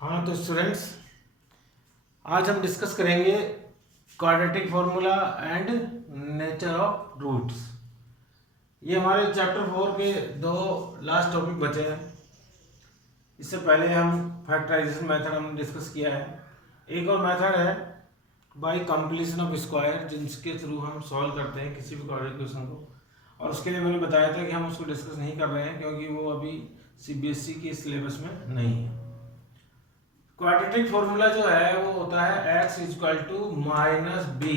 हाँ तो स्टूडेंट्स, आज हम डिस्कस करेंगे quadratic formula and nature of roots. ये हमारे चैप्टर 4 के दो लास्ट टॉपिक बचे हैं। इससे पहले हम फैक्टराइजेशन मेथड हमने डिस्कस किया है। एक और मेथड है बाय कंप्लीशन ऑफ स्क्वायर, जिसके थ्रू हम सॉल्व करते हैं किसी भी क्वाड्रेटिक इक्वेशन को। और उसके लिए मैंने बताया था कि हम उसको डिस्कस नहीं कर रहे हैं क्योंकि वो अभी सीबीएसई के सिलेबस में नहीं है। क्वाड्रेटिक फॉर्मूला जो है वो होता है x equal to minus B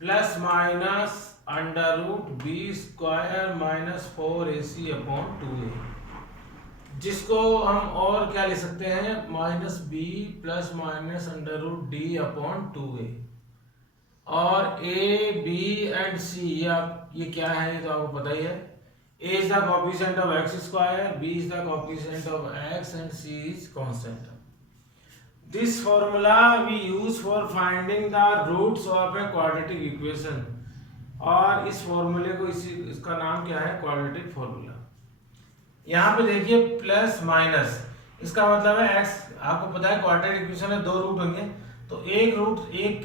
plus minus under root B square minus 4ac upon 2a, जिसको हम और क्या ले सकते हैं, minus B plus minus under root D upon 2a। और a, b एंड c ये क्या है, ये तो आपको पता ही है। a is the coefficient of x square, b is the coefficient of x and c is constant. This formula we use for finding the roots of a quadratic equation. और इस फॉर्मूले को इसका नाम क्या है, क्वाड्रेटिक फॉर्मूला। यहाँ पे देखिए प्लस माइनस, इसका मतलब है x, आपको पता है क्वाड्रेटिक इक्वेशन में दो रूट होंगे, तो एक रूट एक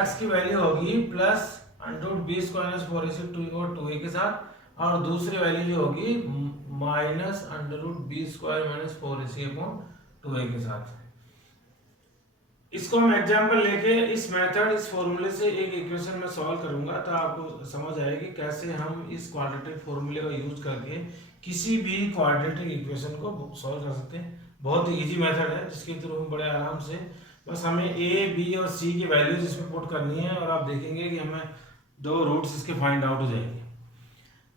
x की वैल्यू होगी plus under root B square minus 4ac और 2a के साथ, और दूसरी वैल्यू जो होगी minus under root B square minus 4ac upon 2a के साथ। इसको मैं एग्जांपल लेके इस मेथड इस फॉर्मूले से एक इक्वेशन में सॉल्व करूंगा, तो आपको समझ आएगी कैसे हम इस क्वाड्रेटिक फॉर्मूले का यूज करके किसी भी क्वाड्रेटिक इक्वेशन को सॉल्व कर सकते हैं। बहुत ही इजी मेथड है जिसके थ्रू हम बड़े आराम से, बस हमें ए, बी और सी की वैल्यूज इसमें पुट करनी है और आप देखेंगे कि हमें दो रूट्स इसके फाइंड आउट हो जाएंगे।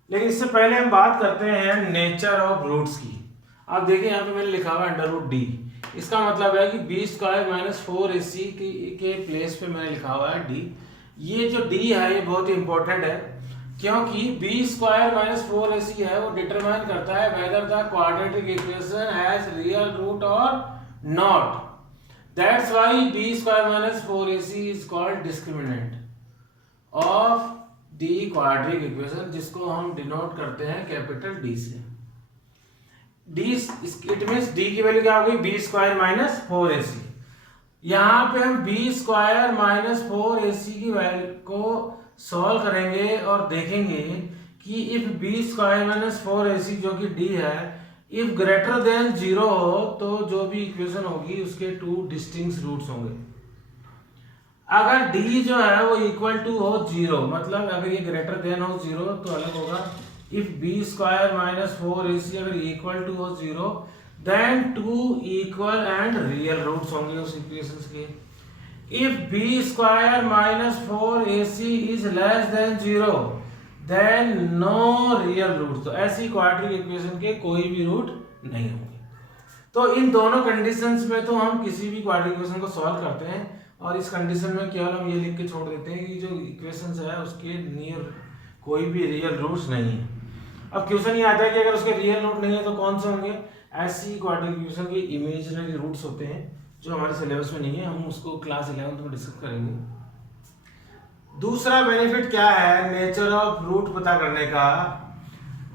लेकिन इससे पहले हम बात करते हैं नेचर ऑफ रूट्स की। आप देखिए यहाँ पे मैंने लिखा हुआ अंडर रूट डी, इसका मतलब है कि बी स्क्वायर माइनस 4ac के प्लेस पे मैंने लिखा हुआ है डी। ये जो डी है ये बहुत ही इंपॉर्टेंट है, क्योंकि बी स्क्वायर माइनस 4ac है वो डिटरमाइन करता है whether the quadratic equation has real root और not. That's why b square minus 4ac is called discriminant of the quadratic equation, जिसको हम डिनोट करते हैं कैपिटल डी से। डी इट मीन्स डी की वैल्यू क्या होगी, बी स्क्वायर माइनस 4ac। यहाँ पे हम बी स्क्वायर माइनस 4ac की वैल्यू को सॉल्व करेंगे और देखेंगे कि if B square minus 4ac जो कि डी है, इफ ग्रेटर देन 0 हो तो जो भी इक्वेशन होगी उसके टू डिस्टिंक्ट रूट्स होंगे। अगर d जो है वो इक्वल टू हो 0, मतलब अगर ये ग्रेटर देन हो 0 तो अलग होगा। If b square minus 4ac अगर इक्वल टू हो 0, then two equal and real roots होंगे उस इक्वेशंस के। If b square minus 4ac is less than 0, then no real roots, तो ऐसी क्वाड्रेटिक इक्वेशन के कोई भी रूट नहीं होंगे। तो इन दोनों कंडीशंस में तो हम किसी भी क्वाड्रेटिक इक्वेशन को सॉल्व करते हैं, और इस कंडीशन में केवल हम ये लिख के छोड़ देते हैं कि जो इक्वेशंस है उसके नियर कोई भी रियल रूट्स नहीं है। अब क्वेश्चन ये आता है कि अगर उसके रियल रूट नहीं है तो कौन से होंगे, ऐसी क्वाड्रेटिक इक्वेशन के इमेजिनरी रूट्स होते हैं जो हमारे सिलेबस में नहीं है, हम उसको क्लास 11 में डिस्कस करेंगे। दूसरा बेनिफिट क्या है नेचर ऑफ रूट पता करने का,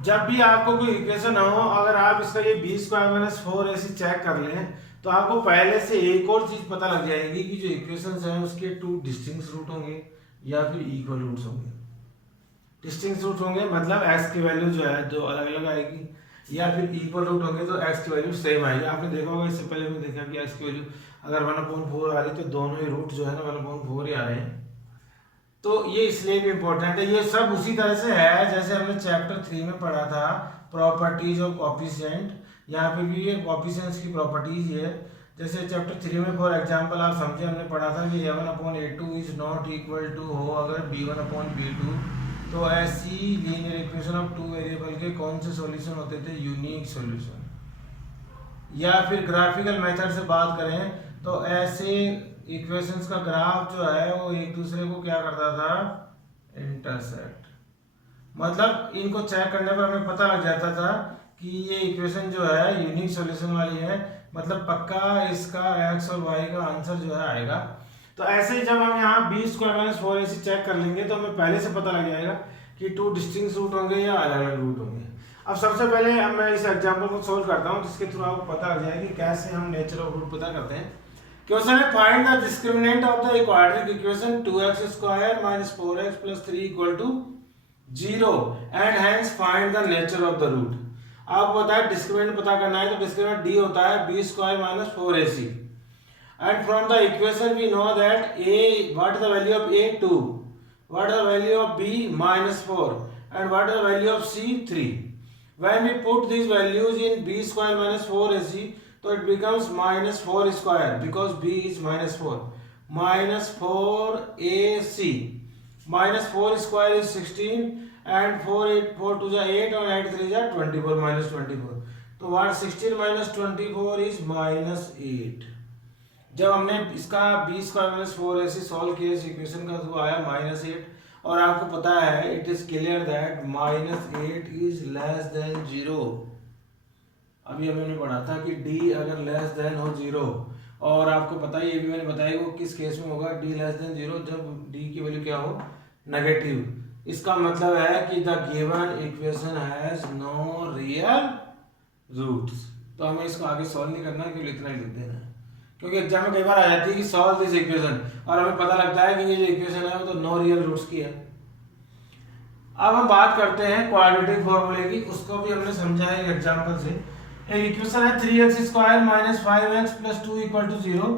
जब भी आपको कोई इक्वेशन हो, अगर आप इसका ये B square minus 4ac check कर लें तो आपको पहले से एक और चीज पता लग जाएगी कि जो इक्वेशंस हैं उसके टू डिस्टिंक्ट रूट होंगे या फिर इक्वल रूट्स होंगे। डिस्टिंक्ट रूट होंगे मतलब x की वैल्यू जो है जो अलग अलग आएगी, या फिर इक्वल रूट होंगे तो x की वैल्यू सेम आएगी। आपने देखा होगा, इससे पहले भी देखा कि x की वैल्यू अगर 1/4 आ रही तो दोनों ही रूट जो है ना 1/4 ही आ रहे हैं। तो ये इसलिए भी इंपॉर्टेंट है। ये सब उसी तरह से है जैसे हमने चैप्टर 3 में पढ़ा था प्रॉपर्टीज ऑफ कोएफिशिएंट, यहाँ पे भी ये कोएफिशिएंट्स की प्रॉपर्टीज है। जैसे चैप्टर 3 में फॉर एग्जांपल आप समझे, हमने पढ़ा था कि a1/a2 is not equal to हो अगर b1/b2, तो ऐसी linear equation of two variable के कौन से सॉल्यूशन होते थे, यूनिक सॉल्यूशन। या फिर ग्राफिकल मेथड से बात करें तो ऐसे इक्वेशंस का ग्राफ जो है वो एक दूसरे को क्या करता था, इंटरसेक्ट। मतलब इनको चेक करने पर हमें पता लग जाता था कि ये इक्वेशन जो है यूनिक सॉल्यूशन वाली है, मतलब पक्का इसका x और y का आंसर जो है आएगा। तो ऐसे ही जब हम यहाँ B square minus 4ac check कर लेंगे तो हमें पहले से पता लग जाएगा कि टू डिस्टिंक्ट रूट होंगे या अलग अलग रूट होंगे। अब सबसे पहले अब मैं इस एग्जांपल को सोल्व करता हूँ जिसके थ्रू आपको पता लग जाए कि कैसे हम नेचर ऑफ रूट पता करते हैं। क्वेश्चन है find the discriminant of the quadratic equation 2x square minus 4x plus 3 equal to 0 and hence find the nature of the root. आपको पता है डिस्क्रिमिनेंट पता करना है, तो डिस्क्रिमिनेंट d होता है b square minus 4ac and from the equation we know that a what is the value of a 2, what is the value of b minus 4 and what is the value of c 3. When we put these values in b square minus 4ac, so it becomes minus 4 square because b is minus 4, minus 4ac minus 4 square is 16 and 4 to the 8 and 8 3 is 24 minus 24. So what 16 minus 24 is minus 8. जब हमने इसका B square minus 4ac solve किया इस equation का तो आया minus 8 और आपको पता है it is clear that minus 8 is less than 0। अभी हमने पढ़ा था कि d अगर लेस देन हो 0 और आपको पता है ये भी मैंने बताया वो किस केस में होगा d लेस देन 0 जब d की वैल्यू क्या हो नेगेटिव। इसका मतलब है कि the given equation has no real roots. तो हमें इसको आगे सॉल्व नहीं करना है, केवल इतना ही लिख देना है क्योंकि एग्जाम में कई बार आ जाती है कि सॉल्व दिस इक्वेशन और हमें पता लगता है कि ये जो इक्वेशन है वो तो नो रियल रूट्स की है। अब हम बात करते हैं क्वाड्रेटिक फॉर्मूले की, उसको भी हमने समझा है एग्जांपल से। एक इक्वेशन है 3x square minus 5x plus 2 equal to 0।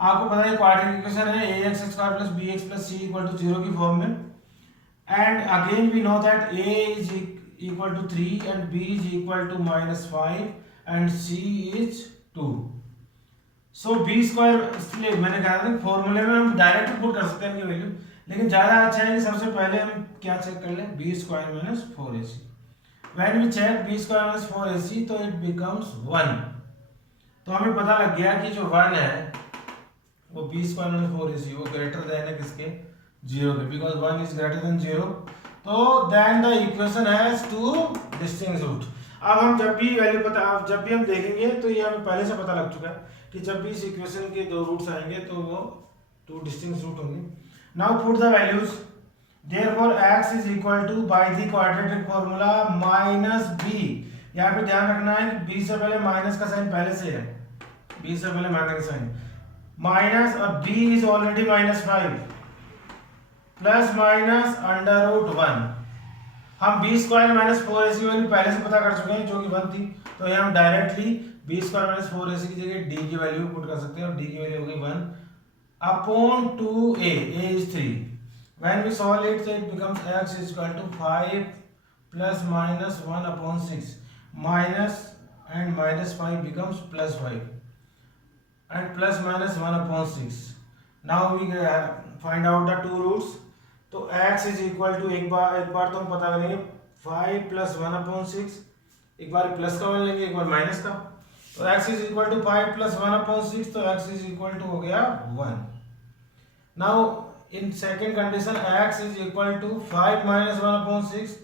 आपको पता है क्वाड्रेटिक इक्वेशन है ax square plus bx plus c equal to 0 की फॉर्म में। And again we know that a is equal to 3 and b is equal to minus 5 and c is 2। So B square, इसलिए मैंने कहा था फॉर्मूले में हम डायरेक्ट पुट कर सकते हैं इनकी वैल्यू, लेकिन ज़्यादा अच्छा है कि सबसे पहले हम क्या चेक कर लें B square minus 4ac। When we check B square minus 4ac तो इट बिकम्स 1। तो हमें पता लग गया कि जो 1 है वो बी स्क्वायर माइनस 4ac वो ग्रेटर देन है किसके 0 के, बिकॉज 1 इज ग्रेटर देन 0। तो then the equation has two distinct root. अब हम जब भी हम देखेंगे तो ये हमें पहले से पता लग चुका है कि जब भी इस इक्वेशन के दो रूट्स आएंगे तो वो टू डिस्टिंक्ट रूट होंगे। Now put the values, therefore x is equal to by the quadratic formula minus b। यहाँ पे ध्यान रखना है कि b से पहले माइनस का साइन पहले से है, b से पहले माइनस का साइन माइनस और b is already minus 5 plus minus under root 1। हम B square minus 4ac value पहले से पता कर चुके हैं जो कि 1 थी, तो ये हम directly B square minus 4ac की जगह d की वैल्यू पुट कर सकते हैं और d की वैल्यू हो गई 1 upon 2a, a is 3। When we solve it it becomes x is equal to 5 plus minus 1 upon 6 minus and minus 5 becomes plus 5 and plus minus 1 upon 6। Now we find out the two roots. तो x is equal to एक बार तो हम पता करेंगे 5 plus 1 upon 6, एक बार plus का one लेंगे एक बार माइनस का, तो x is equal to 5 plus 1 upon 6, तो x इज इक्वल टू हो गया 1। Now in second condition x is equal to 5 minus 1 upon 6,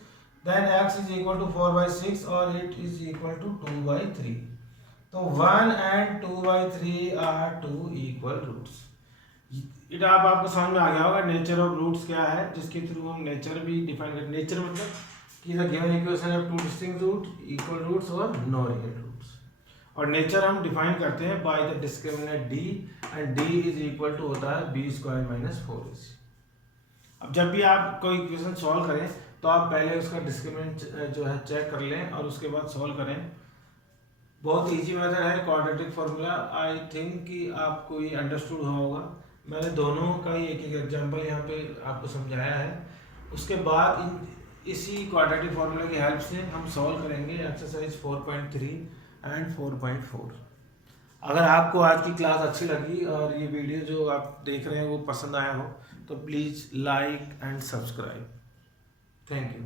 then x is equal to 4/6 और इट इज इक्वल टू 2/3। तो 1 and 2/3 are two equal roots. It आपको समझ में आ गया होगा नेचर ऑफ रूट्स क्या है, जिसके थ्रू हम नेचर भी डिफाइन करते हैं। नेचर मतलब कि the given equation have two distinct root, equal roots और नो रियल रूट्स। और नेचर हम डिफाइन करते हैं by the discriminant d and d is equal to होता है b स्क्वायर माइनस 4ac। अब जब भी आप कोई इक्वेशन सॉल्व करें तो आप पहले उसका डिस्क्रिमिनेंट जो है चेक कर लें और उसके बाद सॉल्व करें। बहुत इजी मेथड है क्वाड्रेटिक फार्मूला। आई थिंक कि आपको ये अंडरस्टूड हुआ होगा। मैंने दोनों का ही एक एग्जांपल यहाँ पे आपको समझाया है। उसके बाद इसी क्वाड्रेटिक फार्मूला की हेल्प से हम सॉल्व करेंगे एक्सरसाइज 4.3 एंड 4.4। अगर आपको आज की क्लास अच्छी लगी और ये वीडियो जो आप देख रहे हैं वो पसंद आया हो तो please like and subscribe. Thank you.